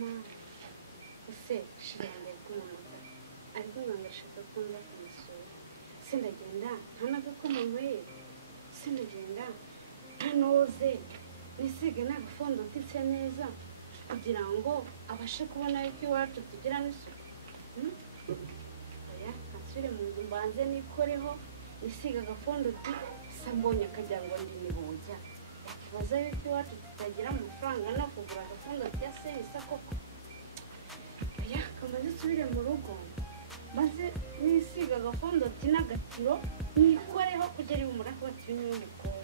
mama ese shirande kumumuta ariko ngashaka kumva kumusura sindagenda ntanaga ko mumwe sindagenda ntanoze nisiga nagafondo titse neza kugira ngo abashe kubona yuko iwacu tugira n'isuku aya asubire mu nzu mbanze nikoreho nisiga agafondo sambonye akajya ngo ndi nibujya baza yuko iwacu tutagira amafaranga no kugura agafondo ya senisa koko aya kamaze subire mu rugo maze nisiga agafondo n'agatiro nikoreho kugera umura ko batiri n'umukobwa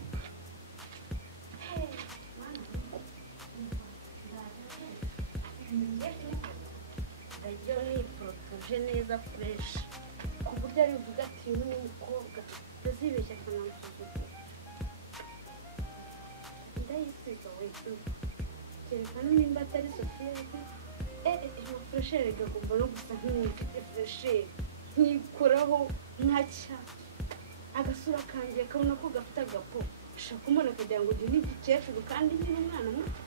ndagiye ni protoje neza fresh ku buryo ari uvuga ati uyu n'umukobwa ndazibeshya kanamusuzuka ndayisiga wese kerekana nimba atari Sofiyete iyo freshere igagomba no gusa nk'ifite freshere nkikoraho nkacya agasura kangiye kabona ko gafite agapo ushaka kumubona kugira ngo ndi n'igikecuru kandi nyine umwana muto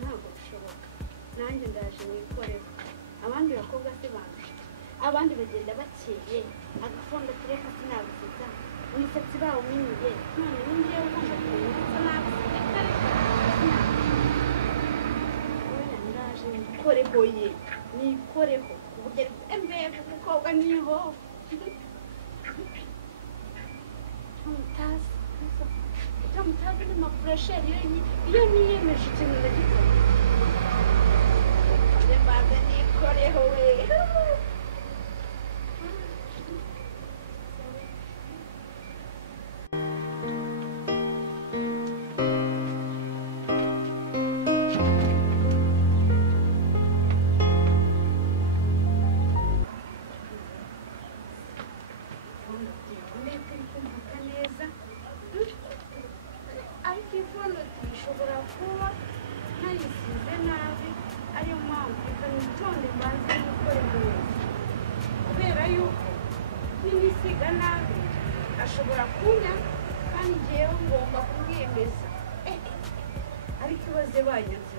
ntabwo bishoboka nanjye ndaje mwikoreho abandi bakobwa se bandusha abandi bagenda bakeye agafondo kireka sinagusiza umusatsi bawo miniye none ningiye ugomba kuwuza nagusiza wena ndaje mwikoreho ye mwikoreho ku buryo mbega umukobwa niho Tamutazi ni mafuresheri iyo niyemeje ikintu ndagikora mbanze nikoreho we ashobora kunya kandi ngewe ngomba kumwemeza ariko ibaze banyanze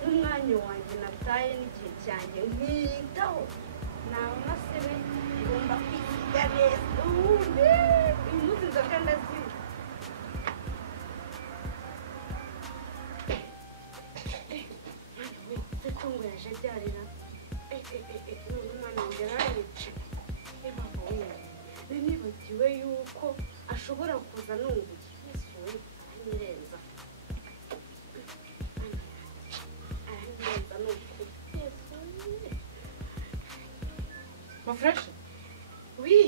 n'umwanya wanjye nataye n'igihe cyanjye nkitaho nawe masebe ngomba kwisiga neza uyu munsi nzoga ndaziba se ko ngo yaje abyarira n'umwana wanjye arayica nibagiwe yuko ashobora kuza nunguye yesuwe aranyirenza n'ukuri yesuwe mafresh oui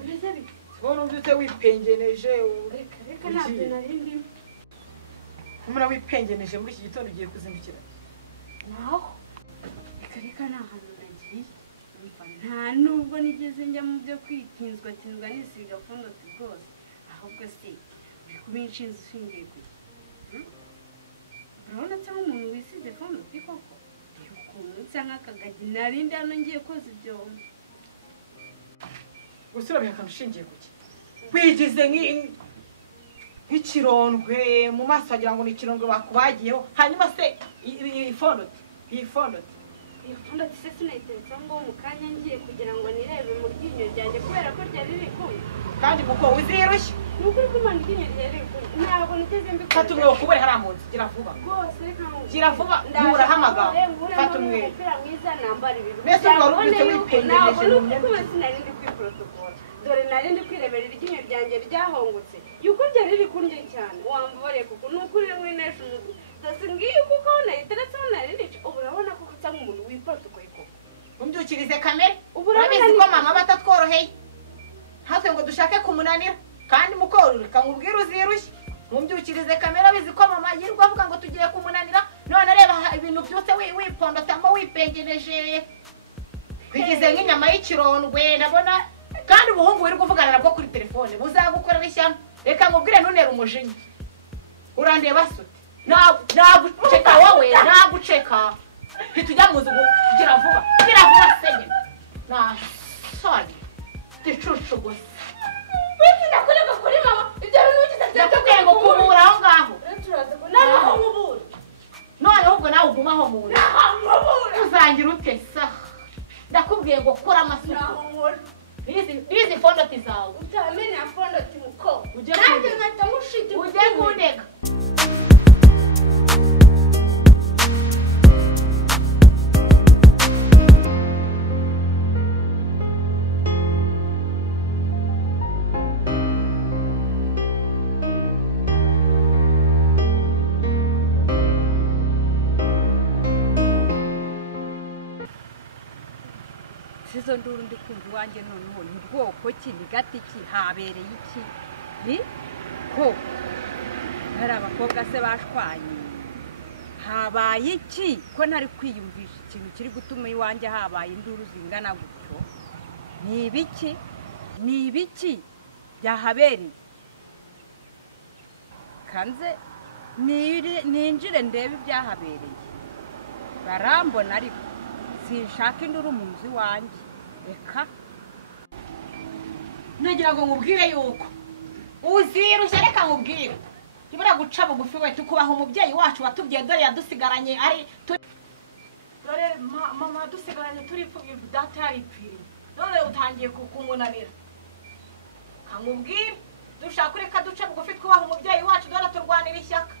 ureza bite ubona ubyutse wipengeneje reka ntabyo nari ndimo umura wipengeneje muri iki gitondo ugiye kuzindukira naho reka nta hantu nagiye nta nubwo nigeze njya mu byo kwitinzwa nisiga fondo rwose ahubwo se uri kuba inshinzi ushingiye ku urabona cyangwa umuntu wisize fondo koko ukuntu nsa nk'akagagi narindi hano ngiye koza ibyombo gusa urabihakana ushingiye ku ki wigize nk'ikirondwe mu maso wagira ngo ni ikirondwe bakubagiyeho hanyuma se iyi fondo iyo fondo se sinayiteretse ngo mu kanya ngiye kugira ngo nirebe mu ryinyo ryanjye kubera ko ryari riri kumwe kandi muko uzirushya ni ukuri ko imana iryinyo ryari riri kumwe ntabwo niteze mbikora fata umwe ukubure hariya mu nzu gira vuba rwose reka gira vuba nturahamagara fata umwe umupira mwiza nambara ibintu mbese wari ubyutse wipengeneje mu myenda sinari ndi kwiprotokora dore nari ndi kwirebera iryinyo ryanjye ryahongutse yuko ryari riri kundya cyane wambabariye kuko ni ukuri winesha umutwe dore ngiye kuko nayiteretseho nari nice ubu urabona ko usa nk'umuntu wiprotokoye koko umbyukirize kamere urabizi ko mama batatworoheye hatwe ngo dushake kumunanira kandi mukorurika nkubwire uzirushye mumbyukirize kamere abizi ko mama yirirwa avuga ngo tugiye kumunanira none reba ibintu byose wipondotamo wipengeneje bigize nk'inyama y'ikirondwe ndabona kandi ubuhungu wiri kuvugana nabwo kuri telefone buzagukorera ishyamba reka mubwire ntunere umujinya urandeba sute naguceka wowe naguceka ntitujya mu nzu gira vuba senye soni gicucu gusa wiki ndakurega kuri mama ibyo bintu ugize ndakubwiye ngo kubura aho ngaho turaza ko naho nkubura none ahubwo nawe ngumaho mu nda uzangira ute sa ndakubwiye ngo kora amasuku izi fondoti zawe utamenya fondoti muko ujye natamushiti kundega sizo nduru ndi kumva iwanjye noneho ni bwoko ki ni gati ki habereye iki ni ko hari abakobwa se bashwanye habaye iki ko ntari kwiyumvisha ikintu kiri gutuma iwanjye habaye induru zingana gutyo ni ibiki byahabereye kanze ninjire ndebe ibyahabereye barambona ariko sinshaka induru mu nzu iwanjye reka nagira ngo nkubwire yuko uzirushya reka nkubwire tubura guca bugufi we tukubaha umubyeyi wacu watubwiye dore yadusigaranye ari dore mama dusigaranye turi data yaripfiriye none utangiye kumunanira kamubwire dushaka ureka duce bugufi twubaha umubyeyi wacu dore turwanira ishyaka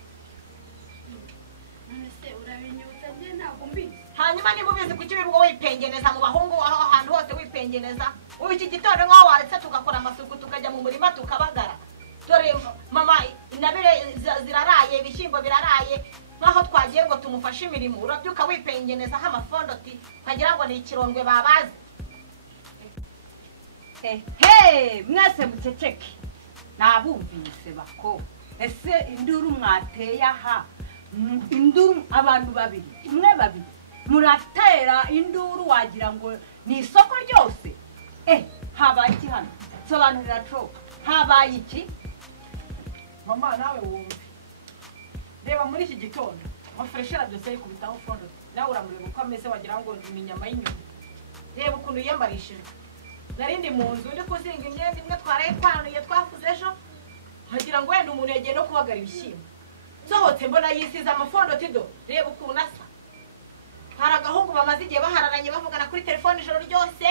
none urabinyutsa nje ntabwo mbizi hanyuma niba ubizi kuki wirirwa wipengeneza mu bahungu aho ahantu hose wipengeneza ubu iki gitondo nk'aho waretse tugakora amasuku tukajya mu murima tukabagara dore mama intabire ziraraye ibishyimbo biraraye nk'aho twagiye ngo tumufashe imirimo urabyuka wipengenezaho amafondoti ukagira ngo ni ikirondwe babazi mwese muceceke nabumvise bako ese induru mwateye aha induru abantu babiri umwe babiri muratera induru wagira ngo ni isoko ryose habaye iki hano sobanurira co habaye iki mama nawe wumve reba muri iki gitondo amafreshera byose yikubitaho fondoti nawe uramureba uko ameze wagira ngo ni inyama y'inyuma reba ukuntu yiyambarishije narindi mu nzu ndi kuzinga imyenda imwe twaraye twanuye twafuze ejo nkagira ngo wenda umuntu yagiye no kubagara ibishyimbo sohotse mbona yisize amafondoti do reba ukuntu asa hari agahungu bamaze igihe bahararanye bavugana kuri telefone ijoro ryose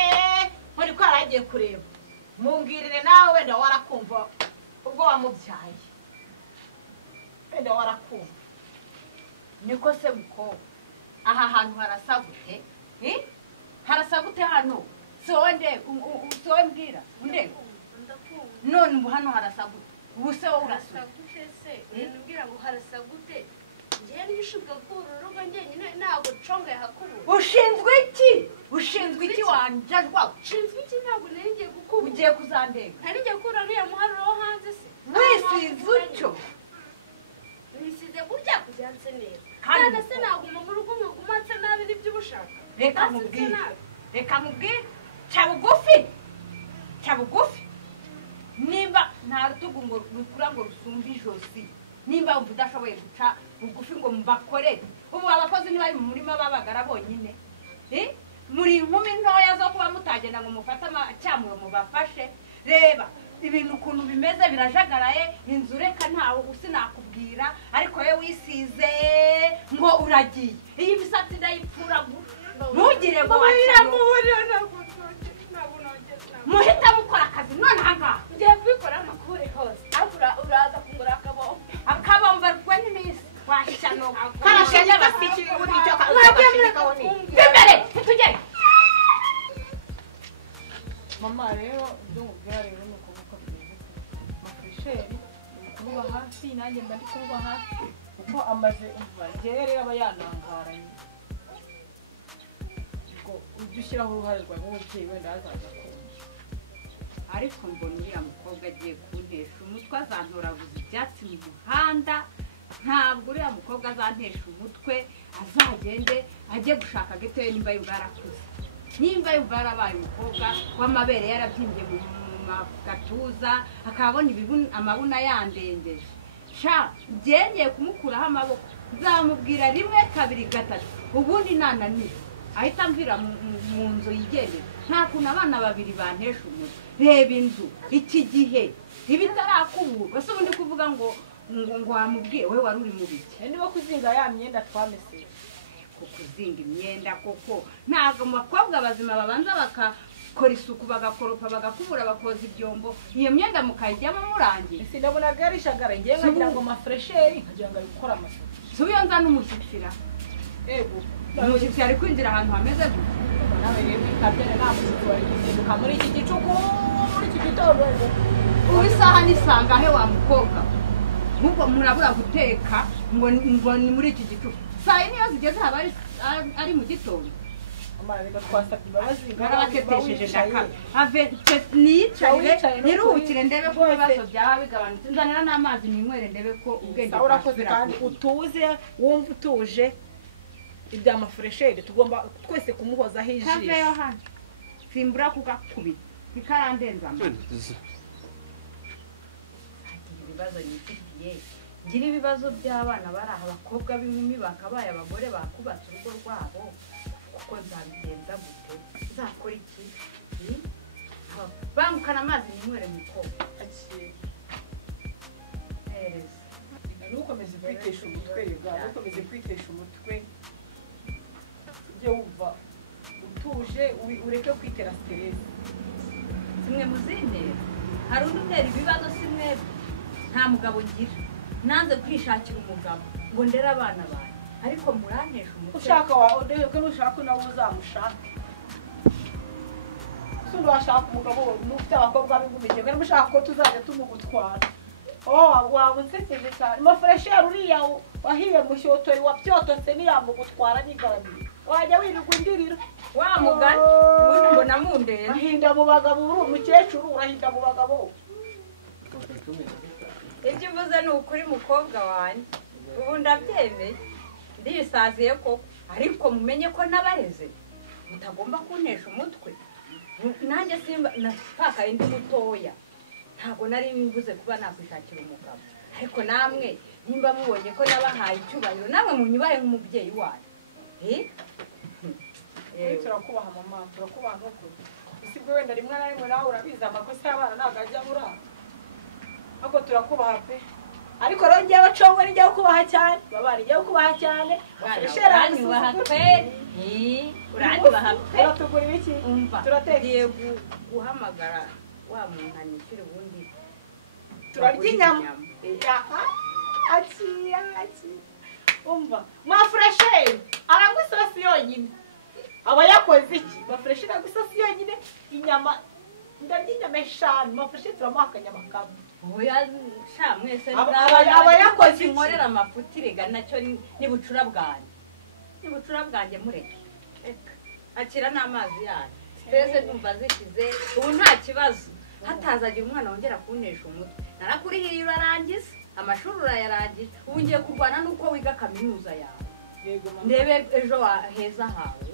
muri ko yaragiye kureba mumbwirire nawe wenda warakumva ubwo wamubyaye wenda warakumva niko se muko aha hantu harasa gute harasa gute hano sonde mbwira ndego none ubu hano harasa gute ubu se wowe urasa gute se urambwira ngo harasa gute ngiye n'ibishuka kururugo njyenyine ntabwo conga yahakubura ushinzwe iki wanjajwa ushinzwe iki ntabwo nari ngiye gukubura ugiye kuzandega nari ngiye gukura n'uya muharuro wo hanze se wisize utyo wisize gutya kugira nse neza kandi se naguma mu rugo nkaguma nsa nabi n'iby'ubushaka reka nkubwire cya bugufi nimba nta rutugu ngo rukura ngo rusumbe ijosi nimba wumva udashoboye guca bugufi ngo mubakorere ubu abakozi ntibari mu murima babagara bonyine muri inkumi ntoya zo kuba mutagenda ngo mufate amacyamuro mubafashe reba ibintu ukuntu bimeze birajagaraye inzu reka ntawe usinakubwira ariko we wisize ngo uragiye iyi misatsi ndayipfura ntugire ngo muhita mukora akazi none ahangaha ngiye kubikora amakuru hose uraza kungura akabomba rwe n'iminsi washyano karashenge basikiri unicyo imbere tugere mama rero ndumubwira rero nuko bimeze amafresheri kuba hafi nanjye mba ndi kuba hafi kuko amaze umva ngewe rero aba yanangaranye ubwo ujye ushyiraho uruhare rwawe nk'umubyeyi wenda hazaza kumva ariko mbona uriya mukobwa agiye kuntesha umutwe azantoraguza ibyatsi mu muhanda ntabwo uriya mukobwa azantesha umutwe azagende ajye gushaka gatoya nimba yumva yarakuze nimba yumva yarabaye umukobwa w'amabere yarabyimbye mu gatuza akabona amabuna yandengeje byengeye kumukuraho amaboko nzamubwira rimwe kabiri gatatu ubundi nananira ahita amvira mu nzu yigendera nta kuntu abana babiri bantesha umutwe reba inzu iki gihe ibitarakubura ese ubundi kuvuga ngo wamubwiye we wari uri mu biki niba kuzinga ya myenda twameseye kuzinga imyenda koko ntabwo mu bakobwa bazima babanza bakakora isuku bagakoropa bagakubura bakoza ibyombo iyo myenda mukayijyamo murangiye sinabona garishagara ngiye nkagira ngo mafresheri nkagira ngo gukora amasuku subiyo nza n'umushyitsira ego umushyitsi ari kwinjira ahantu hameze gutya nawe rero ikabyene nta mushyitsi wari kuzinduka muri iki gicuku muri iki gitondo ubu isaha nisanga he wa mukobwa nk'ubwo murabura guteka ngo ni muri iki gicuku saa yine iyo zigeze haba ari mu gitondo amarega twasabye imbabazi barabatetesheje ndaka have niyicarire niruhukire ndebe ko ibibazo byaba bigabanutse nzanira n'amazi ninywere ndebe ko ubwenge urakoze kandi utuze wumva utuje ibya mafresheri tugomba twese kumuhozaho ijisho haveyo hano simbura kugakubita bikarandenza ibibazo nifitiye ngira ibibazo by'abana bari aha abakobwa b'inkumi bakabaye abagore bakubatse urugo rwabo kuko nzabigenza gute nzakora iki bangukana amazi ninywere mukobwa hereza ntukomeze kwitesha umutwe ntukomeze kwitesha umutwe ujye wumva utuje ureke kwitera stress zimwe mu zintera hari undi utera ibibazo si mwebwe nta mugabo ngira nanze kwishakira umugabo ngo ndere abana bawe ariko murantesha umutwe ushaka wawe ko nushaka nawe uzamushaka sundi washaka umugabo n'ufite abakobwa b'ingumike kandi mushaka ko tuzajya tumugutwara wabunsekeje cyane mafresheri uriya wahiye mushotori wabyototse niyamugutwara n'igaramiye wajya wirirwa indirira wa mugani ubundi mbona mundera ahinda mu bagabo uri umukecuru urahinda mu bagabo ibyo uvuze ni ukuri mukobwa wanjye ubu ndabyemeye ndisaziye koko ariko mumenye ko nabareze mutagomba kuntesha umutwe nanjye simba natakaye ndi mutoya ntabwo nari mvuze kuba nakwishakira umugabo ariko namwe nimba mubonye ko nabahaye icyubahiro namwe munyubahe nk'umubyeyi wanyu turakubaha mama turakubaha n'ukuri usibwe wenda rimwe na rimwe nawe urabizi amakosa y'abana ntabwo ajya abura ariko turakubaha pe ariko rero njyewe congo nijya kubaha cyane babana nijya kubaha cyane uranyubaha pe uranyubaha pe turatugura ibiki tugiye guhamagara wa muntu anyishyure ubundi turarya inyama umva mafresheri arangwa isosi yonyine aba yakoze iki mafresheri arangwa isosi yonyine inyama ndarya inyama eshanu mafresheri turamuha akanyama kamwe oya sha mwese aba yakoze iki nkorera amafutire nacyo nibucura bwanjye mureke akira n'amazi yayo twese numva zishize ubu nta kibazo hatazagira umwana wongera kuntesha umutwe narakurihiye urarangiza amashuri urayarangije ubu ngiye kurwana n'uko wiga kaminuza yawe ndebe ejo heza hawe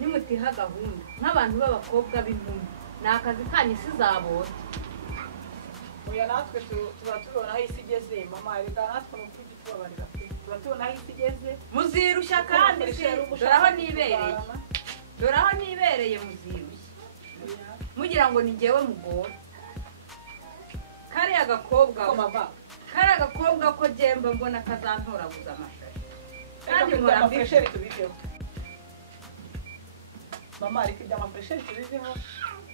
nimutiha gahunda nk'abantu b'abakobwa b'inkumi ni akazi kanyu sizabona oya natwe tuba tubona aho isi igeze mama reka natwe ni ukuri tubabarira pe tuba tubona aho isi igeze muzirushya kandi dore aho nibereye muzirushya mugira ngo ni jyewe mugore kariya gakobwa ko jemba mbona kazantoraguza amashashi kandi murambisheri tubiveho mama ariko ibya mafresheri tubiveho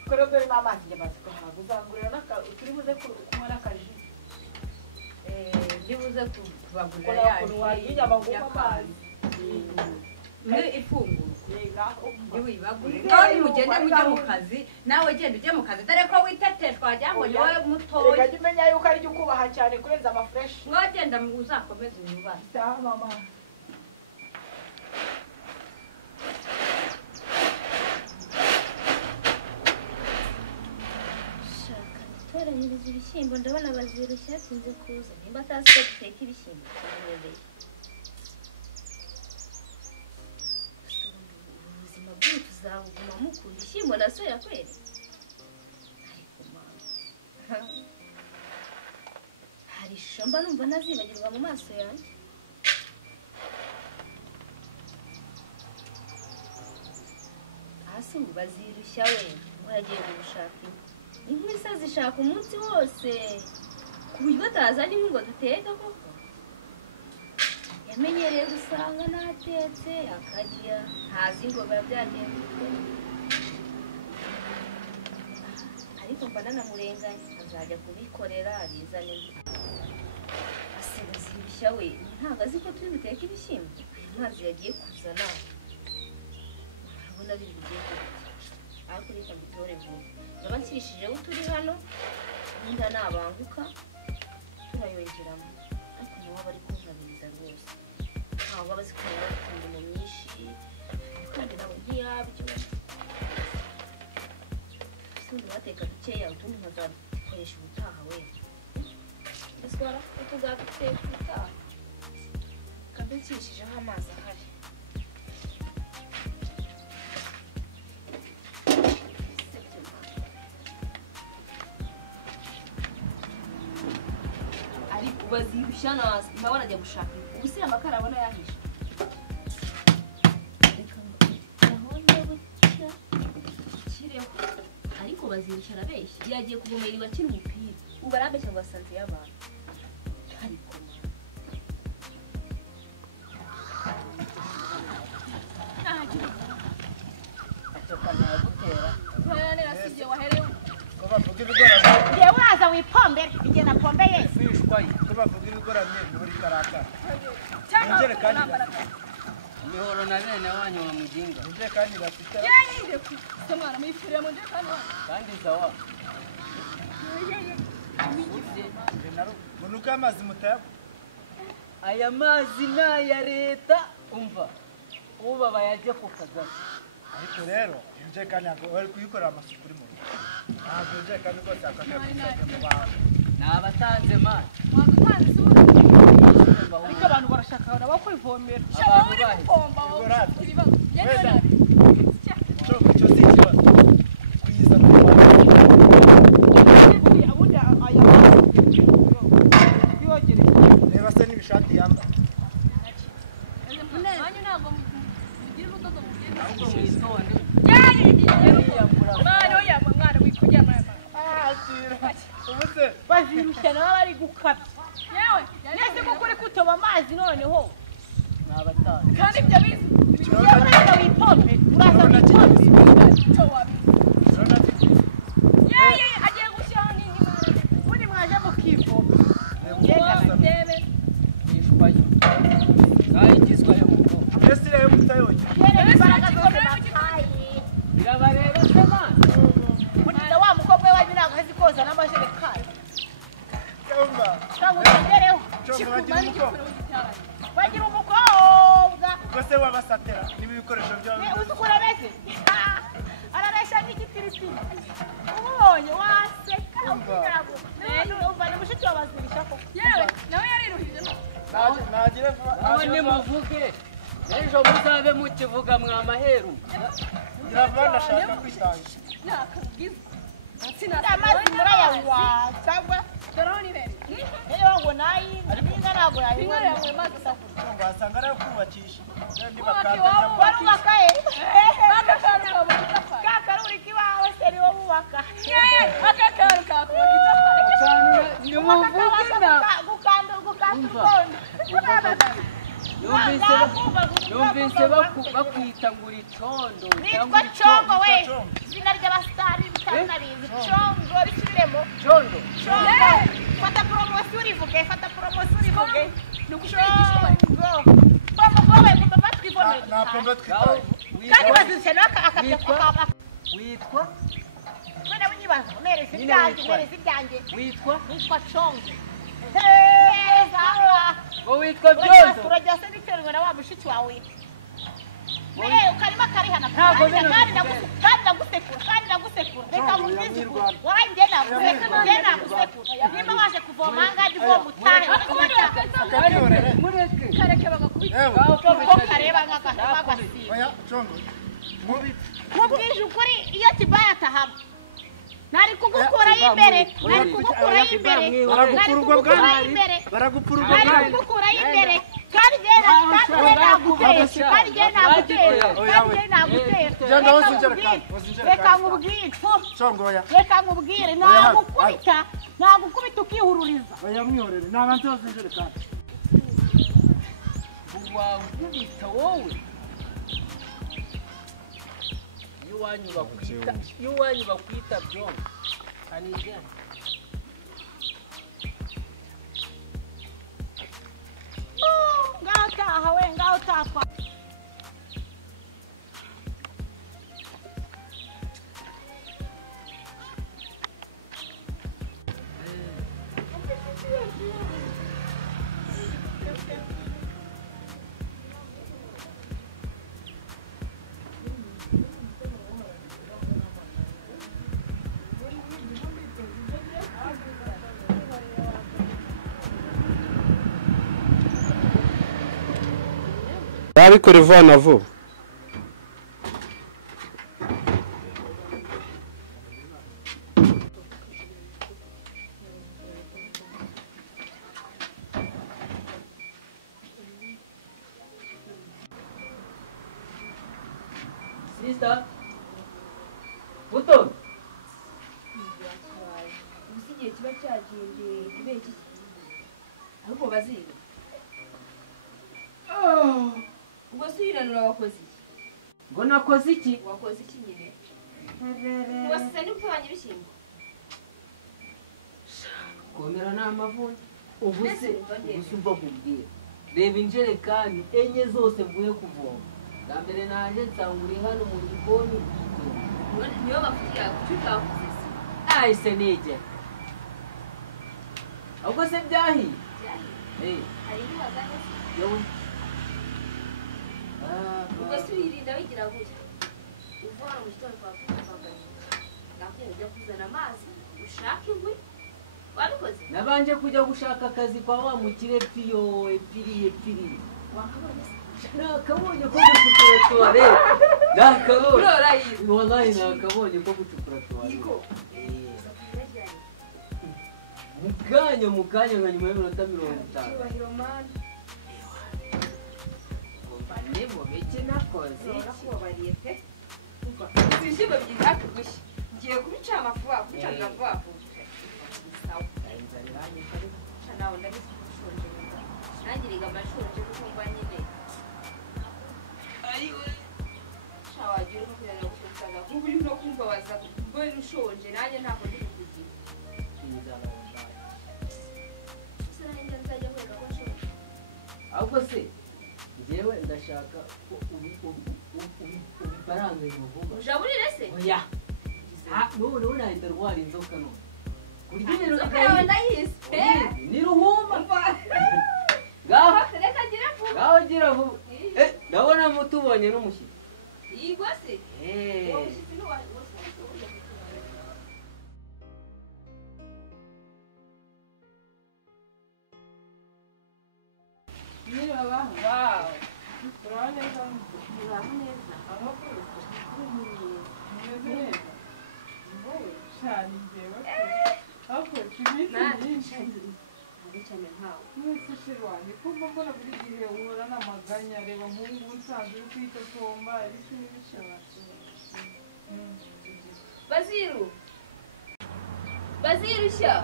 kore dore n'amazi yamaze kuhaga uzangurira turi buze kunywa n'akaji ndibuze kubagurira yaje y'amazi muri ifunguro kandi mugende mujye mu kazi nawe genda ujye mu kazi dore ko witeteshwa wagira ngo ni wowe mutoya reka jya umenya yuko ari jya ukubaha cyane kurenza amafreshi mwagenda uzakomeze unyubaze mama shaka toranyiriza ibishyimbo ndabona bazirushya yatinze kuza nimba atazi ko duteka ibishyimbo tumurebeye ubuzima bw'ubu tuzabuguma mukunda ibishyimbo na soya kweri ariko mama hari ishusho mba numva ntazibagirwa mu maso yanjye hasi ubu bazirushya we ngo yagiye gushaka inkwi se zishaka umunsi wose ku buryo atazanye inkwi ngo duteke koko menyereye gusanga natetse akarya ntazi ngo biba byagenze ariko mba nanamurenganya azajya kubikorera abizane ase Bazirushya we ntabwo azi ko turi buteke ibishyimbo amazi yagiye kuzana urabona biri bugiye kuba ariko reka mbitore vuba ndaba nshyishijeho turi hano ubundi nabanguka turayongeramo ariko nabo bari kunkabiriza rwose ntabwo bazikorera imirimo myinshi kandi nabo ntiyabyo ubundi bateka dukeya utundi nkazadukoresha ubutaha we ndaswara utugaguteka ubutaha kandi nshyishijeho amazi ahari ariko Bazirushya nazi ndabona ajya gushaka ubusira amakara abona yahishe reka ndahonde gutya kireho ariko Bazirushya arabeshya yagiye kuvomera ibakira umupira ubu arabeshya ngo asanze y'abantu ariko yewe waza wipombere igihe napombeye tubavuga ibigoramye muri karakara injerekani imihoro na bene wanyu wa muginga injerekani bafite kandi zawa munuka amazi mutaya aya mazi ni aya leta umva uba bayaje ku kagari ariko rero injerekani ntabwo bari kuyikorera amasuku uri mu rugo ntabwo injerekani rwose akakwiye gusabwa mu bantu ni abatanze mani ariko abantu barashaka nabo kwivomera abantu bahe icyo si ikibazo kuyiza mu bantu reba se n'ibishati yambaye Bazirushya nabo bari gukabya yewe nese ko kuri kutoba amazi noneho n'abatanze kandi ibyo bizi uraza wipombe uraza wipombe yeye agiye gushyiraho n'indi ubundi mwaje mukivoma ndebe yishwayo ngayigizwayo mugo mbese rero mutayonye yere imbaraga zose bataye birabareba se mani ubundi wa mukobwa wanyu ntabwo azi koza n'amajerekani ntabwo utegereho bagira umukobwa rwose wabasatera niba ibikoresho byabo uzi uko urabeze arabesha nk'igitiritiri umubonye waseka umva ni mushiki wa Bazirushya koko yewe nawe yariruhije nagire vuba nimuvuge ejo muzabe mukivuga mwamaheru ngira vuba ndashaka kwitanga nakubwiza amazi murayanywa cyangwa dore ni bere rero ngo nayi ninga ntabwo yayinywa mazi sakuza ngo asanga ari kubakisha ndi barubakaye kakaruri kibawe seri wo bubaka akakaru kakubaka ni muvugina gukanda yumvise bakwita ngo uri condo nitwa congo we izina ry'abasitari bitanarizi congo risubiremo condo fata poromosiyo urivuge ni ugushigishwa pombo wowe mupapa twivomera napomba twitwa kandi Bazirushya nawe akabya witwa none winyibaza nereza ibyanjye witwa congo neza ngo witwa byondo urajya se biterwa na wa mushiki wawe ukarima karihana kandi nagusekura reka mubizi warangiye nagusekura nimba waje kuvoma ahangaha uvoma utahe kareke bagakubita kareba nk'agasiba oya congo mubwije ukuri iyo kibaye atahaba nari kugukurayo imbere baragukurayo imbere kandi reka nkubwire nagukubita ukihururiza oya mwihorere nabanze bazinjire kandi wankubita wowe iyo wanyu bakwita byombi anijyana ngaho utaha we ngaho utapfa babikora ivana vuba sister buto usigiye kiba cyagendeye kubera iki ahubwo baziga ubwo si uyiranura wakoze iki ngo nakoze iki wakoze iki nyine wasize n'ubutwanya ibishyimbo komera ni amavunja ubu se umva kubwira reba injerekani enye zose mvuye kuvoma bwa mbere naje nsanga uri hano mu gikoni niyo mafuti yawe kuki utavuze se ahise nigera ahubwo se byahiye hari n'ibazanye se yewe ubwo si wirinda wigira gutya uva hano mu gitondo twavuganye nakwiye kujya kuzana amazi ushaka inkwi wabikoze nabanje kujya gushaka akazi kwa wa mukire piyo epiriye wakabonye se nakabonye ko gucukura tuwarete nakabonye urora yize wallahi nakabonye ko gucukura tuwarete yiko mukanya nka nyuma y'iminota 50 cyubahiro mani nemo beke nakoze nakubabariye pe umva ibishyimbo byiza hafi gushya ngiye kubica amavuba kubicanira vuba vuba sawa nawe ndabizi ko ushonje nanjye riga amashonje kuko mba nyine wagira uri kugira ngo usanga kuko uri no kumbabaza ubwo ushonje nanjye ntabwo ndi kukugira se nanjye nzajya kwereka ko nshonje ahubwo se njyewe ndashaka ko ubiparanga vuba ujaburire se oya none nahita rwara inzoka none kurya ibintu yawe ndayise ni ruhuma ngaho reka gira vuba ngaho gira vuba ndabona mutubonye n'umushyitsi yigwa se uwo mushyitsi ni uwa Wow. Urabona neza uraho neza amakuru umeze neza cyane njyewe hakurya iminsi myinshi cyane nkawe mwese sheri wanjye kumva mbona buri gihe uhora n'amaganya reba nk'ubu nsanzwe uri kwita somba ibiki n'ibishobora bazirushya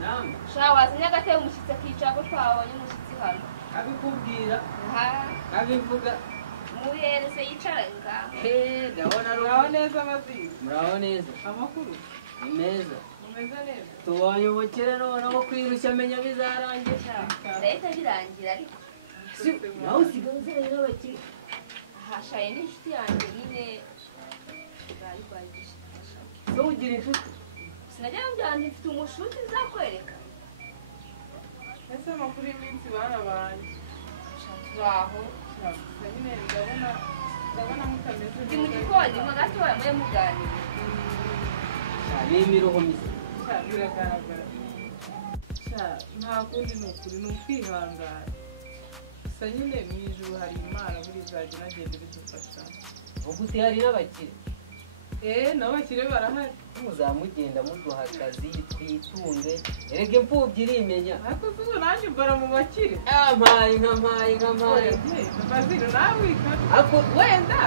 namwe sha wazanye agatebe umushyitsi akicara ko twabonye umushyitsi hano abikubwira aha abivuga muhereze yicara ngaho ndabona muraho neza baziru muraho neza amakuru ni meza umeze neza tubonye ubukire noneho kwirushya amenya bizarangira leta birangira ariko nawe usigaye uziranye n'abakire ahashaye n'inshuti yanjye nyine bari kwagisha so ugira inshuti sinajya njyana mfite umushuti nzakwereka ese amakuru y'iminsi bana banjye turaho gusa nyine ndabona mutameze ndi mu gikoni mo gatoya mwe muganira ni imiruho misa biragaragara nta kundi ni ukuri ni ukwihangana gusa nyine mu ijuru hari imana buri izajya inagenda ibidufasha ubwo uti hari n'abakire n'abakire barahari muzamugenda muduha akazi twitunge erega imfubyi irimenya ariko tuzo nanjye mbara mu bakire mpaye baziru nawe wikana ariko wenda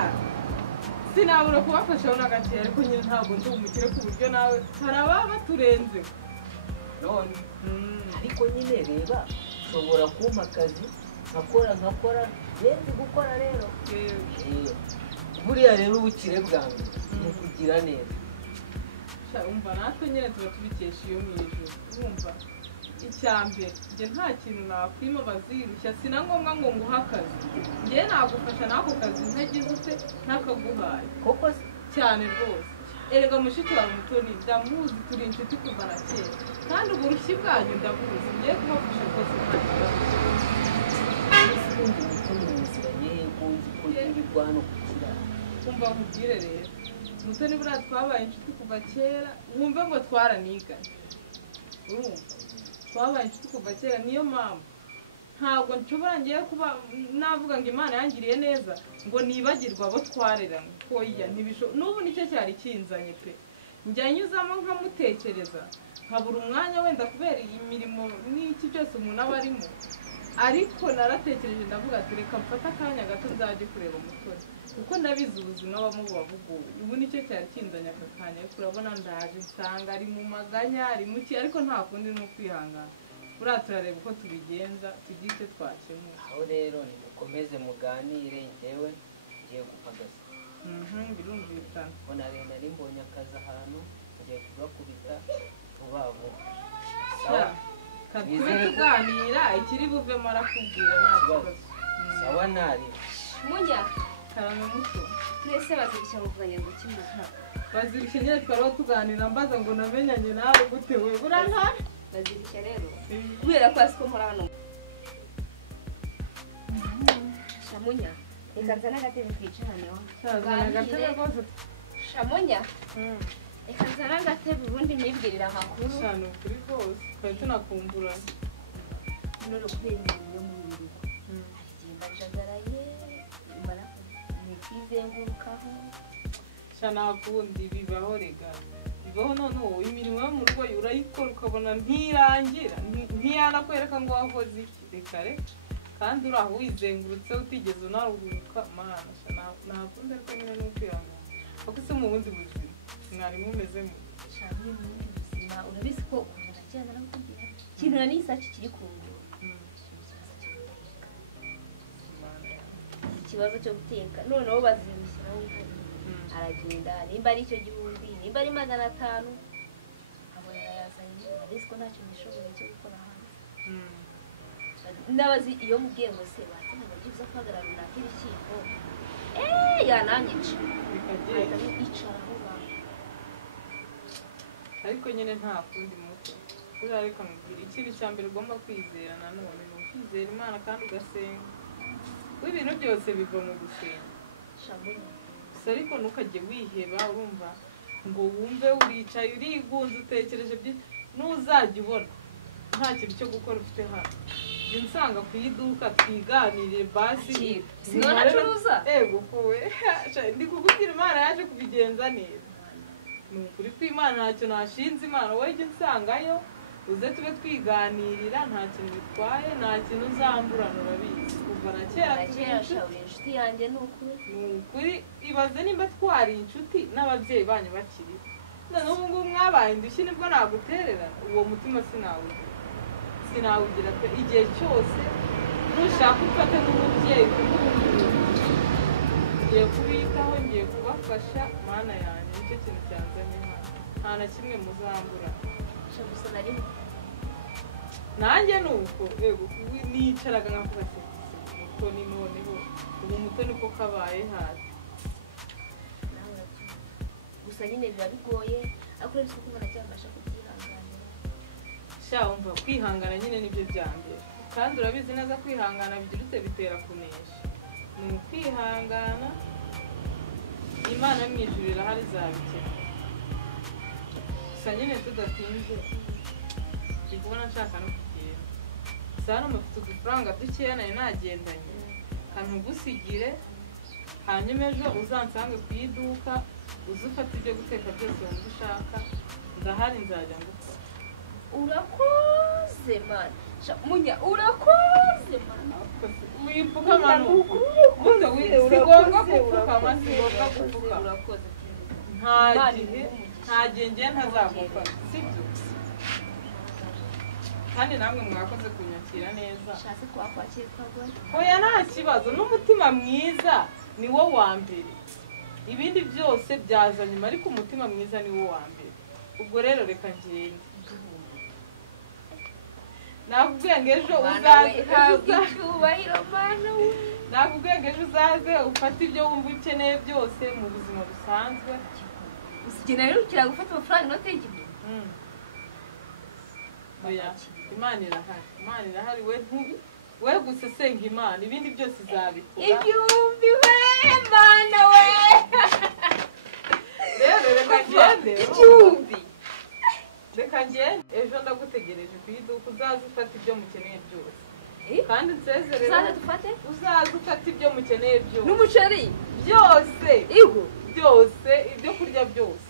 sinabura kubafashaho n'agakire ariko nyine ntabwo ndi umukire ku buryo nawe hari ababa baturenze none ariko nyine reba ushobora kumpa akazi nkakora benzi gukora rero buriya rero ubukire bwanjye ni ukugira neza. Umva natwe nyine tuba tubikesha iyo mu ijuru. Urumva icyambere njye nta kintu nakwima bazirushya, sina ngombwa ngo nguhe akazi, njye nagufasha n'ako kazi ntagize ute ntakaguhaye koko cyane rwose. Erega mushiki wawe Mutoni ndamuzi, turi inshuti kuva na kera, kandi uburushyi bwanyu ndabuzi, ngiye kubafasha rwose nta kibazo. Umva nkubwire rero Mutoni buriya twabaye inshuti kuva kera, wumve ngo twaraniganye. Urumva twabaye inshuti kuva kera, niyo mpamvu ntabwo nshobora ngiye kuba navuga ngo Imana yangiriye neza ngo nibagirwa abo twareranywe. Oya ntibishoboka, n'ubu nicyo cyari kinzanye pe. Njya nyuzamo nkamutekereza nkabura umwanya wenda kubera iyi mirimo n'iki cyose umuntu aba arimo, ariko naratekereje ndavuga ati reka mfate akanya gato nzajye kureba Mutoni, kuko nabizi ubuzima abamo buba bugoye. Ubu nicyo cyari kinzanye aka kanya, ariko urabona ndaje nsanga ari mu maganya, ari muki, ariko nta kundi ni ukwihangana. Buriya turareba uko tubigenza tugire icyo twakemura. Aho rero nimukomeze muganire, njyewe ngiye guhagaze. Birumvikana. Mbona rero nari mbonye akazi ahantu ngiye kubakubita vuba vuba. Tube tuganira ikiri buvemo arakubwira nta kibazo. Sawa nari Munya karame muto. twese bazirushya muvanye ngo kimuha. Bazirushya nyine twari tuganira mbaza ngo namenyanye nawe gute we buranta. Bazirushya rero kubera ko asiko muri hano. Shamunya reka nzana agatebe twicarane wa. Nzana agatebe rwose. Shamunya reka nzana agatebe ubundi nibwirira amakuru. Shano kuri rwose twari tunakumbura. None kubera iyo mu rugo agenda jagaraye imara nikizengurukaho. Shana kundi bibaho rega, bibaho none wowe imirimo yo mu rugo urayikora ukabona ntirangira, ntiyanakwereka ngo wakoze iki. Reka reka kandi uri aho wizengurutse utigeze unaruhuka. Mana nakunze ariko nyine ni ukwihangana. Ako se mu bundi buzima mwari mumezemo? Shana mu bundi buzima urabizi ko umuntu agenda nakubwira ikintu na n'isaki kiri ku ngoro. Ikibazo cyo guteka noneho bazirushya nawe aragenda, nimba ari icyo gihumbi, nimba ari 500, abona yazanye. Urabizi ko ntacyo nishoboye cyo gukora hanze. Ndabazi iyo mubwiye ngo se batanaga byiza kwagarara nakira ishyimbo yananyica bikagiye icara aho bana. Ariko nyine nta kundi muto. Uriya reka mubwira ikintu cya mbere ugomba kwizera nanone ni ukwizera Imana kandi ugasenga. Ibintu byose biva mu gusenga. Shamunya gusa ariko ntukajye wiheba, urumva ngo wumve uricaye urigunze utekereje byinshi, n'uzajya ubona nta kintu cyo gukora ufite hano. Njye nsanga ku iduka twiganirire basi. Sinacuruza ego kowe ndi kukubwira Imana yaje kubigenza neza. Ni ukuri ko Imana ntacyo nashinze Imana, wowe jye nsangayo uze tube twiganirira, nta kintu bitwaye, nta kintu uzamburana. Urabizi kuva na kera turi inshuti yanjye. Ni ukuri ibaze nimba twari inshuti n'ababyeyi banyu bakiri, none ubu ngubu mwabaye indushyi nibwo nagutererana. Uwo mutima sinawugira pe. Igihe cyose nushaka ufate n'umubyeyi ngiye kubitaho, ngiye kubafasha. Mana yanjye nicyo kintu cyanzanye hano, nta na kimwe muzambura. gusa na rimwe nanjye nuko ego nicaraga nkavuga ati Mutoni noneho ubu Mutoni ko kabaye hasi. Gusa nyine biba bigoye, ariko urabizi ko umuntu acyabasha kubyihanganira. Sha umva kwihangana nyine nibyo byambere, kandi urabizi neza kwihangana bigira bitera kunesha. Ni ukwihangana, Imana mwijuru irahari izabikora. Gusa nyine tudatinze ndi kubona nshaka no kugenda. Gusa hano mufite udufaranga dukeya nari nagendanye, kantugusigire, hanyuma ejo uzansange ku iduka uze ufate ibyo guteka byose wumva ushaka, ndahari nzajya ngukora. Urakoze mana Munya, urakoze mana. Wipfukama nuko gute sigomba gupfukama, sigomba gupfukama. Urakoze nta gihe ngiye ntazagufata, sibyo? kandi namwe mwakoze kunyakira neza. Ushatse kubakwakira twagora. Oya nta kibazo, n'umutima mwiza ni wo wa mbere. Ibindi byose byaza nyuma, ariko umutima mwiza ni wo wa mbere. Ubwo rero reka ngende. Nakubwiye ngo ejo uzaze, icyubahiro mana we. nakubwiye ngo ejo uzaze ufate ibyo wumva ukeneye byose mu buzima busanzwe. Usigena rero ukira gufata amafaranga inote y'igihumbi. Oya, Imana irahari, we gusa senga Imana, ibindi byose izabikora. Igihumbi we mana we. Rero reka ngende. Igihumbi. Reka ngende, ejo ndagutegereje ku iduka, uzaze ufata ibyo mukeneye byose. Kandi nsezerere. Uzaze dufate? Uzaze ufata ibyo mukeneye byose. N'umuceri? Byose. Igo? Byose, ibyo kurya byose.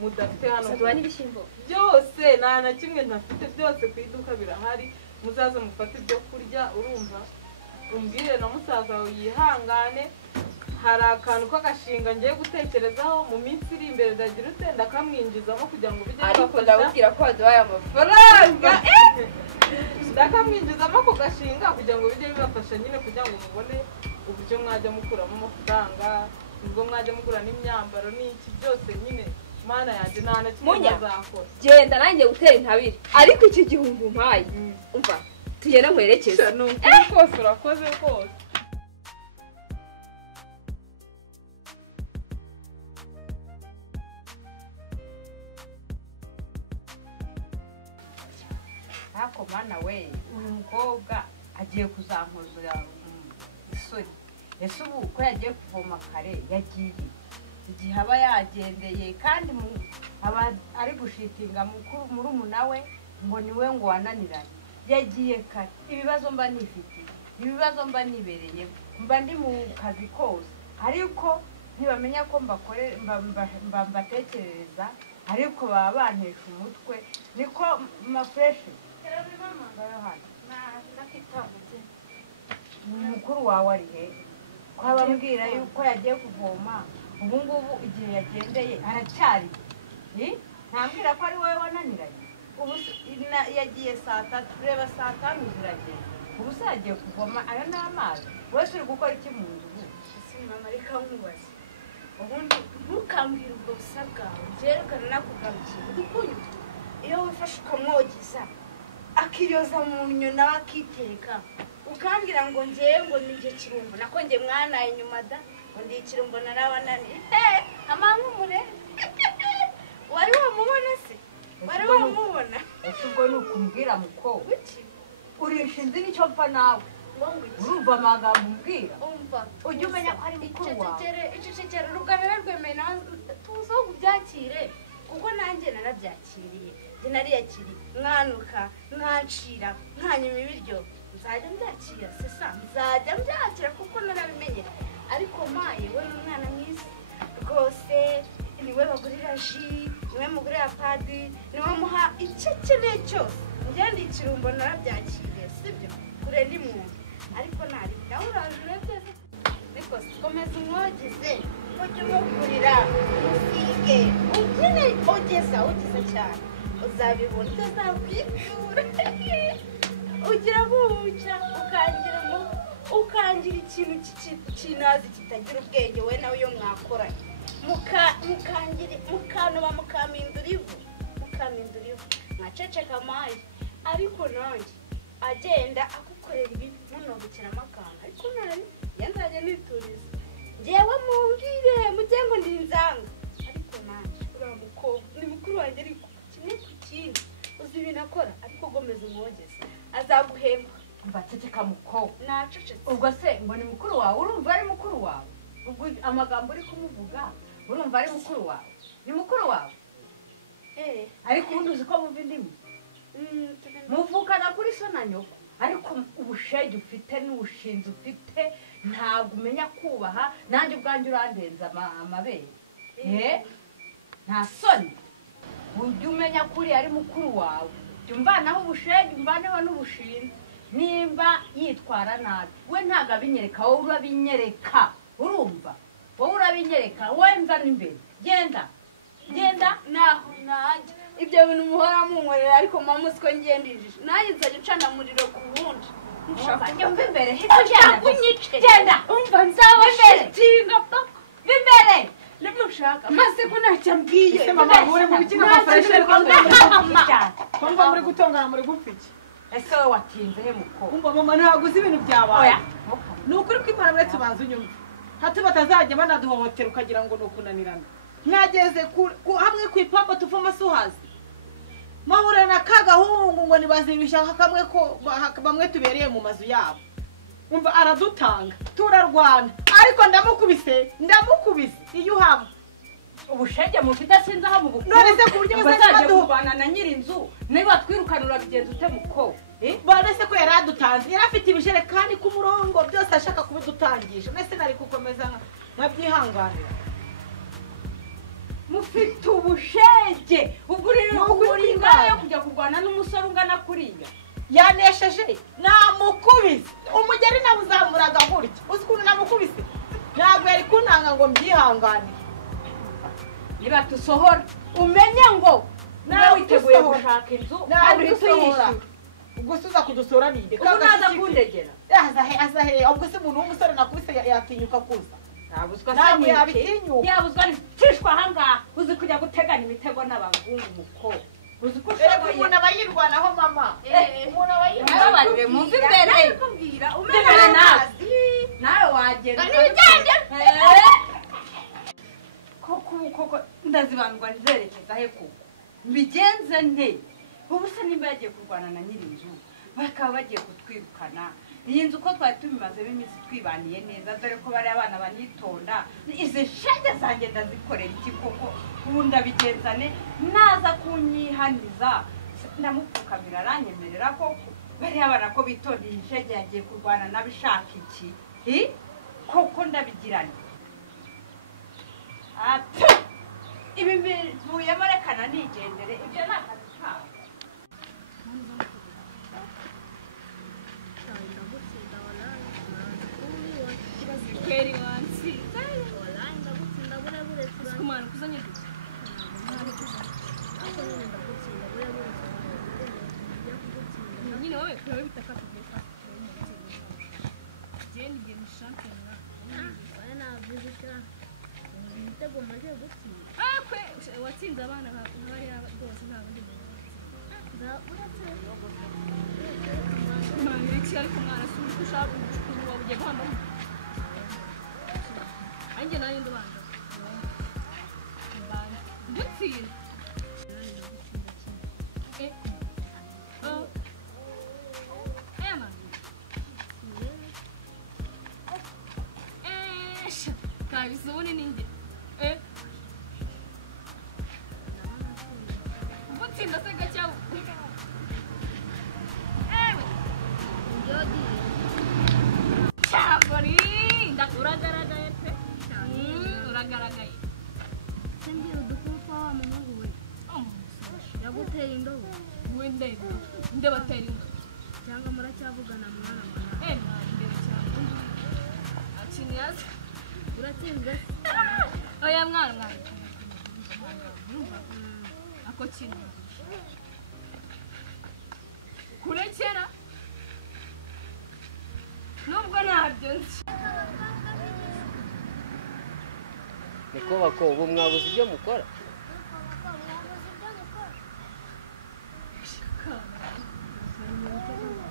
Mudafite hano. Saduwa n'ibishyimbo? Byose, nta na kimwe ntafite, byose ku iduka birahari. Muzaze mufate ibyo kurya, urumva? Umbwire na musaza wawe yihangane. Hari akantu k'agashinga ngiye gutekerezaho mu minsi iri imbere, ndagira ute ndakamwinjizamo kugira ngo bijye bibafasha. Ariko ndababwira ko waduhaye amafaranga. Ndakamwinjizamo ako gashinga kugira ngo bijye bibafasha nyine, kugira ngo mubone uburyo mwajya mukuramo amafaranga, nibwo mwajya mugura n'imyambaro n'iki byose nyine. Mana yanjye nta na kimwe bazakora. Genda nanjye gutera intabire, ariko iki gihumbi umpaye umva tugenda nkwerekeza. Ukuri kose urakoze rwose. Ariko mana we, uyu mukobwa agiye kuzamuzura isoni. Ese ubu ko yagiye kuvoma kare yagiye igihe aba yagendeye, kandi aba ari gushitinga murumuna we ngo niwe ngo wananiranye. Yagiye kare. Ibibazo mba nifite, ibibazo mba nibereye, mba ndi mu kazi kose, ariko ntibamenya ko mbatekerereza, ariko baba bantesha umutwe. Niko mafreshi umukuru wawe ari he? Ko abambwira yuko yagiye kuvoma, ubu ngubu igihe yagendeye aracyari. Ntambwira ko ari wowe wananiranye. Ubu yagiye saa 3, reba saa 5 ziragenda. Ubu se yagiye kuvoma, ayo ni amazi. Wese uri gukora iki mu nzu ubu? Ese mama reka nkubaze. Ubundi ntukambwira ubwo busa bwawe, byerekana nakugarukiye. Udukunyuka iyo wifashe ukamwogeza akiryoza mu nyo nawe akiteka, ukambwira ngo ngewe ngo ni njye kirumbo, nako njye mwanaye inyuma da, ngo ndi ikirumbo narabananiye. Amankumure wari wamubona se? Wari wamubona? Ese ubwo ni ukumbwira mukobwa urisha inzi nicyo mfa nawe. Urumva amagambo umbwira? Ujye umenya ko ari mukuru wawe. Icecekere uruganira rwemeye nawe tuzaho kubyakire, kuko nanjye narabyakiriye. Njye nariyakiriye, mwanuka, mwancira, mwanyuma ibiryo, nzajya mbyakira sesa, nzajya mbyakira kuko narabimenye. Ariko maye we ni umwana mwiza rwose, niwe bagurira ji, niwe mugurira padi, niwe muha icyo akeneye cyose. Njye ndi ikirumbo narabyakiriye, sibyo? Kure ni muntu, ariko ntari nawe uraje urebye. Ariko komeza umwogeze, ujye umugurira, usige, ubyine ogeza cyane. Uzabibona utazakwitura. Ugira bucya ukangira ikintu kinazi kitagira ubwenge, we nawe iyo mwakoranye mukanoba mukamindura ivu, mwaceceka mayi. Ariko nanjye agenda akukorera ibi munobukiramo akantu, ariko nani yanzajya nituriza ngewe mumbwire mujye ngo ndi inzanga. Ariko nanjye uriya mukobwa ni mukuru wanjye, ariko kimwe ku kindi uzi ibintu akora, ariko gomeza umwogeze azaguhemba. Mba ceceka mukobwa. Nacecetse. Ubwo se ngo ni mukuru wawe, urumva ari mukuru wawe? Ubwo amagambo uri kumuvuga urumva ari mukuru wawe? Ni mukuru wawe? Ariko ubundi uzi ko muva indimi? Muvukana kuri so na nyoko, ariko ubushege ufite n'ubushinzi ufite ntabwo umenya kubaha. Nanjye ubwanjye urandenza amabere. Nta soni. Ujye umenya kuri ari mukuru wawe. Jya umvanaho ubushege, umvaneho n'ubushinzi. Nimba yitwara nabi, we ntabwo abinyereka, wowe urabinyereka. Urumva? Wowe urabinyereka, wowe nzana imbere. Genda naho nanjye ibyo bintu muhora munkorera ariko mama usiko ngendijije nanjye nzajya ucana muriro ku wundi Umva imbere kunyice genda umva nzaba shetinga paka imbere nimushaka maze ko ntacyo mbwiye ese mama muri mu bikina amafaranga kumva muri gutongana muri gupfiki ese wowe watinze he muko kumva mama ntabwo uzi ibintu byabaye ni ukuri ko imana uretse ubanza unyumva hato batazajya banaduhohotera ukagira ngo ni ukunanirana mwageze hamwe ku ipampa tuvoma suhazi mahura na kagahungu ngo nibazirushya kamwe ko bamwe tubereye mu mazu yabo umva aradutanga turarwana ariko ndamukubise iyo uhama ubushege mufite sinzi aho mu bukuru none se ku buryo bazajya kurwana na nyir'inzu niba twirukanura bigenza ute muko bane se ko yari adutanze yari afite ibijerekani ku murongo byose ashaka kubidutangisha nese nari gukomeza nkabyihanganira mufite ubushege ubwo uri ngayo kujya kurwana n'umusore ungana kuriya yanesheje namukubise umugeri nawe uzamuraga gutya uzi ukuntu namukubise ntabwo yari kuntanga ngo mbyihanganire niba tusohora umenye ngo nawe witeguye gushaka inzu nawe uhita uyishyura ubwo se uza kudusura ninde ubu naza kundegera azahe ubwo se umuntu w'umusore nakubise yatinyuka kuza ntabuzwa ntabwo yabitinyuka yabuzwa nicishwa ahangaha uzi kujya guteganya imitego n'abahungu muko uzi ko ushoboye umuntu aba yirwanaho mama umuntu aba ntabarire mwumve imbere kubwira imbere nawe wagenda koko ndazibandwa nizerekeza he kuko mbigenze nte ubu se nimba yagiye kurwana na nyir'inzu bakaba bagiye kutwirukana iyi nzu uko twari tubimazemo iminsi twibaniye neza dore ko bari abana banitonda izi shenge zanjye ndazikorera iki koko ubu ndabigenzane naza kunyihaniza ndamupfukamira aranyemerera koko bariya abana ko bitondeye ishenge yagiye kurwana n'abishaka iki koko ndabigirane ibi bivuyemo rekana nigendere ibyo ni akazi kabo kweri wansize kumana kuzanye gute nyine wowe kure bitaka tugeza je ngiye mushankana aya navuze igitego maze gutsinda kwe watsinze abana nk'abari rwose ntabwo ndi mwana iki ariko mwana si uko ushaka ukuntu wabugiye guhamba anjye nanjye ndubanda gutsinda kabisa ubu ni ninjye gutsinda se gacyabu cyagori uragaragaye pe uragaragaye se mbwira udukuru kwa wa muhungu we yaguteye indobo wende nde batera indobo cyangwa muracyavugana mwana mwana ndebe cyane akiniyaza uratsinzwe oya mwana ako kintu kurekera nubwo ntabyo nzi niko bakobwa mwabuze ibyo mukora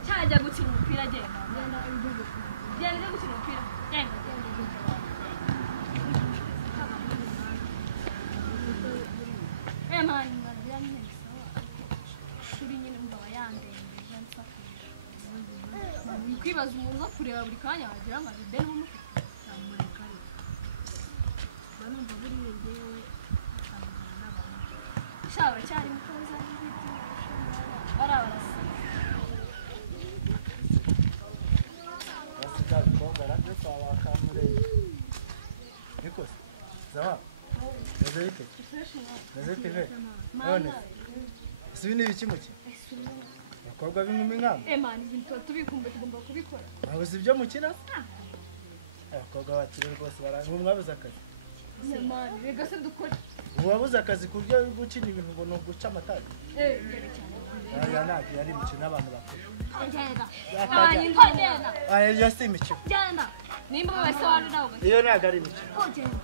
cyajya gukina umupira agenda genda gukina umupira genda mani mwagira neza shuri nyine mbaba yandengeje nsakuje kwibaza umuntu wo kureba buri kanya wagira ngo abide n'umufite zamureka ariko banumva buriye yewe akamugana n'abantu shaba cyari mukoza n'ibiti barabarasa Nikos, zawa. Nazarite. Nazarite ve. None. Isi ni ibiki muke? Abakobwa b'inkumi nk'aba. Mani ibintu tubikumbuye tugomba kubikora. Mwabuze ibyo mukina? Abakobwa bakiri rwose barangu mwabuze akazi. Mani, rega se dukora. Wabuze akazi kurya gukina ibintu ngo no guca amatara. Ngere cyane. Aya ntabwo yari imikino y'abantu bakuru. Genda. Genda. Aya yose imikino. Genda. Nimba wese wari nawe. Iyo ntabwo ari imikino. Genda.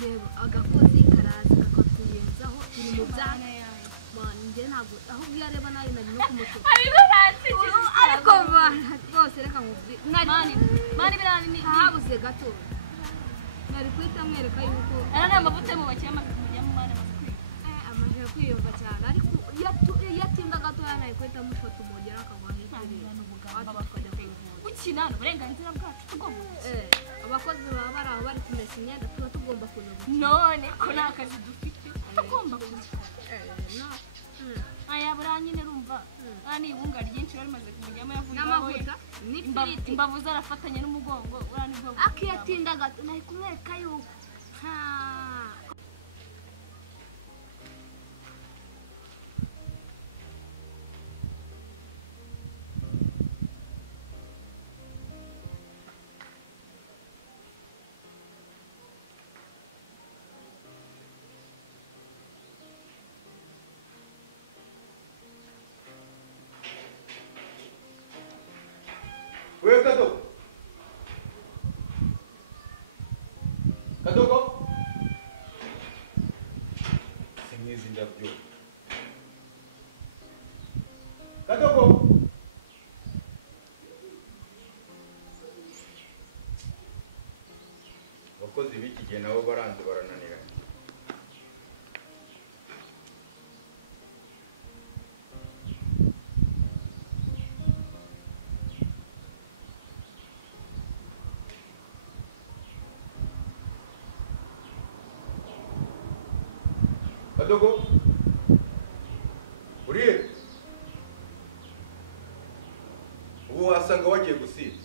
Reba agakozi karaza kakatuyenzaho iri mu byana yawe. Mani, nge ntabwo aho uyareba nayo nari no kumushora. Ariko rwose reka nkubwire. Mani birani habuze gato. Nari kwita mwereka yuko ara nta mavuta mu bakeye amaze mu mwana amaje kwiyumva cyane ariko yatinda gato nayo kwita mushota umugera akagwa hirya tukajya kwivuza ukina uburenganzira bwacu tugomba abakozi baba bari aho bari kumesa imyenda tuba tugomba kuza none ko nta kazi dufite tugomba kuza aya buranyine rumva ani ibunga ryinshi barimaze kumujyamo yavuye n'amavuta n'ifiriti imbavu zarafatanye n'umugongo urani bwo akiyatinda gato nayo kumwereka yuko Wewe kadogo. Kadogo. Simizi ndabyo. Kadogo. Abakozi b'iki gihe nabo baranze barananira. Kadogo. Uriye. Ubu wasanga wagiye gusiba.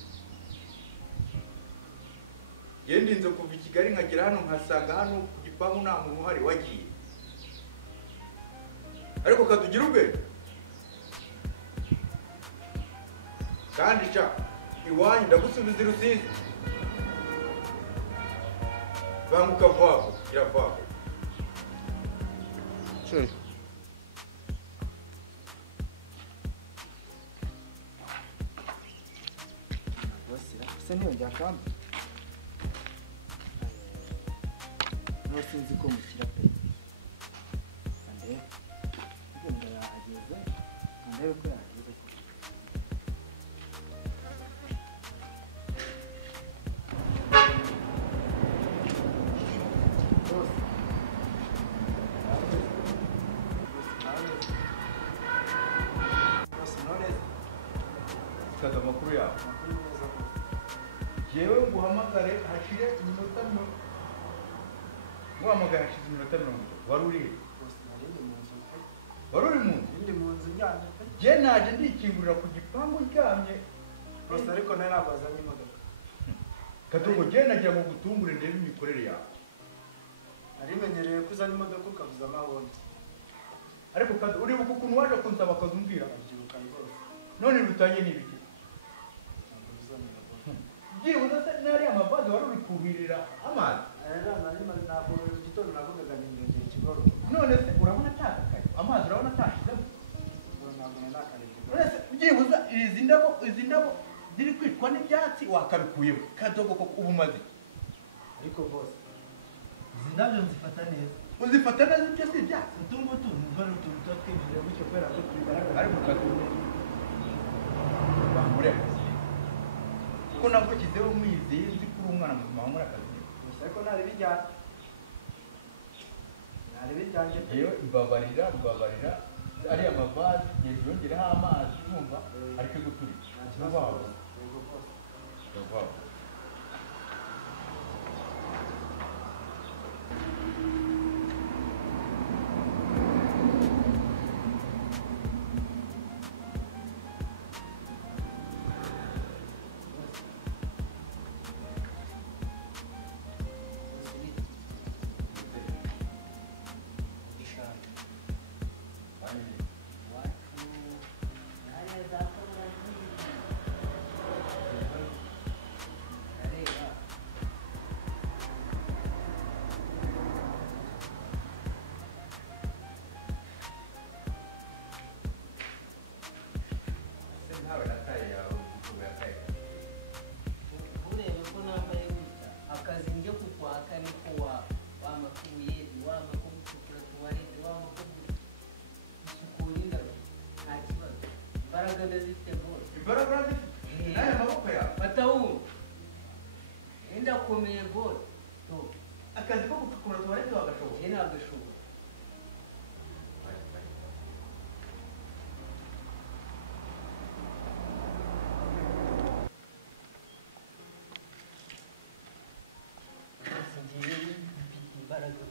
Yendinze kuva I Kigali nkagera hano nkasanga hano ku gipangu nta muntu uhari wagiye. Ariko kadugira ubwe. Kandi cha iwanyu ndagusubiza Rusizi. Banguka vako, kira vako. Sure. Se ntiyongera kandi no sinzi ko mukira pe ande ngenda yahageze andebe ko yahageze ko Kada makuru yawe. Jewe nguhamagare hashire iminota mirongo. Nguhamagare hashire iminota mirongo. Wari uri he? Wari uri mu nzu? ndi mu nzu njyanye pe Je naje ndikingurira ku gipangu ryamye. rwose ariko nari nabazanye imodoka Kadogo je nagiye mu gutungure ndebe imikorere yawe. nari menyereye kuzana imodoka ukavuza amahoni Ariko kado uri buku kuntu waje kunsaba akazumbwira. abyibuka rwose None rutanye nibiki? Byibuze se nari amabazi wari uri kuhirira amazi. era nari ntabwo igitondo navugaga ndengera ikigoro None se urabona atakaye amazi urabona atashizemo. ntabwo nakarebye None se byibuze izi ndabo ziri kwitwa n'ibyatsi wakabikuyemo. Kadogo ko ubumazi. ariko bose izi ndabyo nzifata neza Uzifata neza ibyo si ibyatsi. utungutu numva ari utuntu tuba twinjira gutyo kubera ko tubigaragara Ariko kadogo bangure ko nabwo kizeho umwizeye nzi kuri umwana muzima wamura akazi. gusa ariko ntari bijyanye Yewe ibabarira ari amavazi hejuru yongeraho amazi urumva ariko guturika. Kibaho. Kibaho. imbaraga ndazifite rwose. Imbaraga urazifite? N'aya maboko yawe? Batawumva. Ndakomeye rwose. Akazi ko gukura tuwarete wagashobora? Njye nagashobora. Imbaraga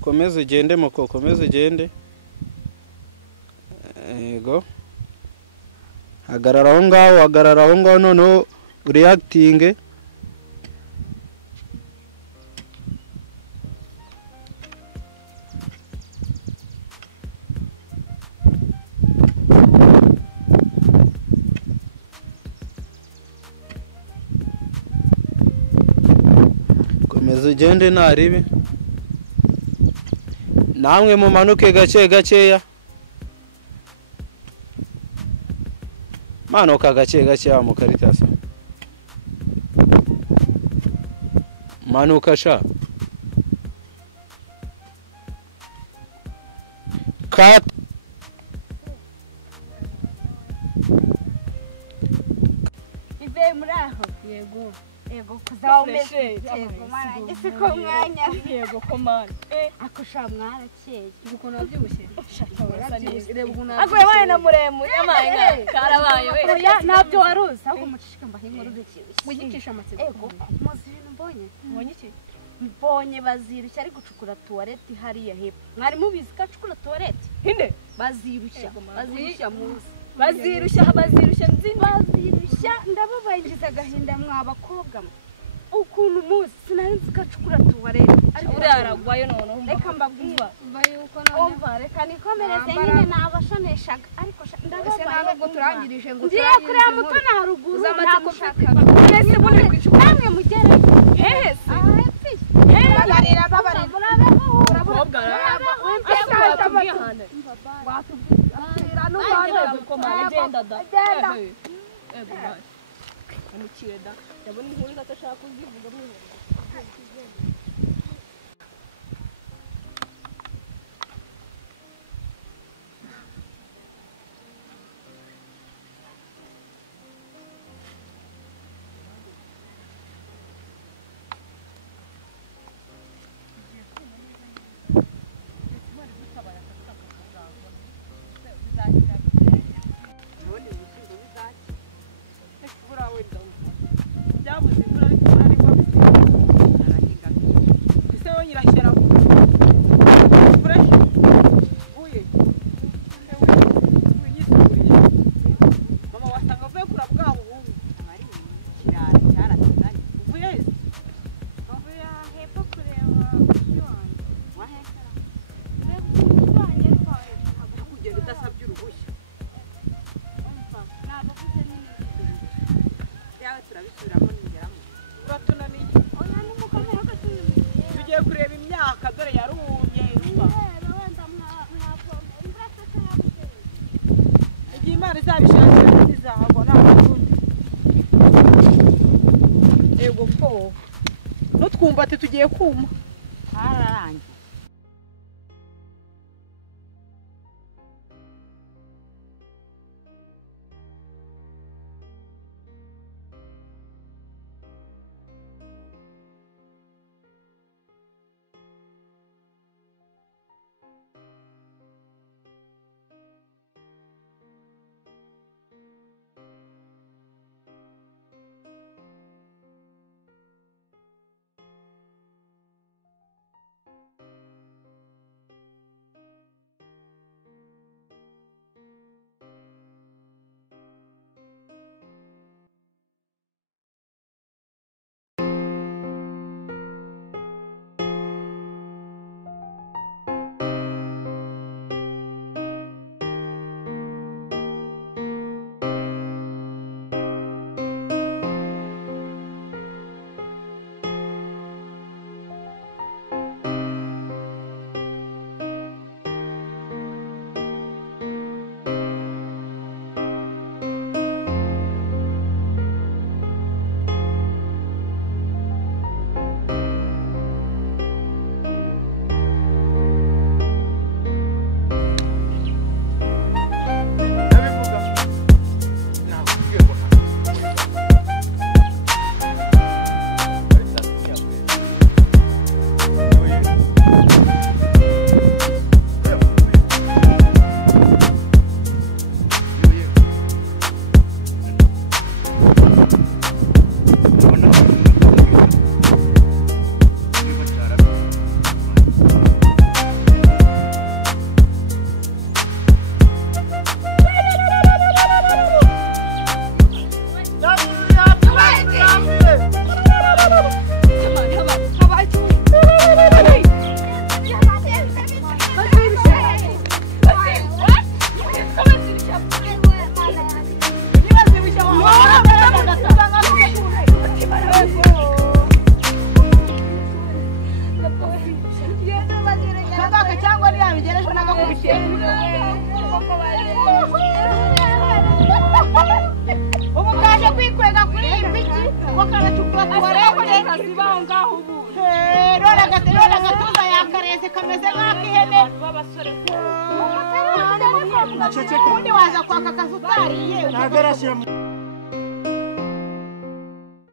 Komeza ugende muko, komeza ugende. Yego. Hagarara aho ngaho noneho reacting. Komeza ugende ntaribi. Namwe mumanuke gakeya. Manuka gakeya mu karitasa. Manuka sha. Cut. Ive muraho. Yego kuzawumeshe. Yego mara ngise ko mwanya. Yego komana. Akusha mwarakeye. Uko nabyibushye. Agwe waye na muremu. Yamaye karabaye we. Oya nabyo waruzi ahubwo mucishika mbahinkuru zikibishye. Mugikisha amatsiko. Yego muzi ibintu mbonye. Mbonye iki? Mbonye Bazirushya ari gucukura toilette hariya hepfo. Mwari mubizi ko acukura toilette? Hinde? Bazirushya muzi. Bazirushya nzi. Bazirushya ndababayigiza agahinda mwabakobwa. Ukuntu muzi sinanzi ko acukura toilette. Uraragwayo none. Reka mbabwira. Umva reka nikomereze nyine nabashoneshaga ariko ndababaye ntabwo turangirije ngo ngiye kureba muto na haruguru zamatsiko mwese muri kwicukura namwe mugere hehe babarira urabona watubwira n'ubana komana genda da ego baje anikireda yabona inkuru atashaka kuzivuga mu ubundi ibishyimbo bizaki reka ibura wenda byabuze imvura ariko imvura nibwo arahinga ese we nyirashyira fureshi uye winyisuriye mama wasanga avuye kura bwa buhungu ari kirara cyaratazanye uvuye he avuye hepfo kureba wanjye wahekara ureba wanjye ariko kugenda udasabye uruhushya ntabwo ufite n'ibindi byawe turabisubiramo ningeramo uratunaniye oya n'umukomere w'agatunaniye tugiye kureba imyaka dore yarumye igihe imana izabishakira ntizahagwa nta kundi yego ko n'utwumbati tugiye kuma hararangiye ubu kaje kwikwega kuri iyi piki wakaracukura tuwarete kazibaho ngaho ubu rora gatuza yakareze kameze nk'akihene ubundi waza kwaka akazi utariye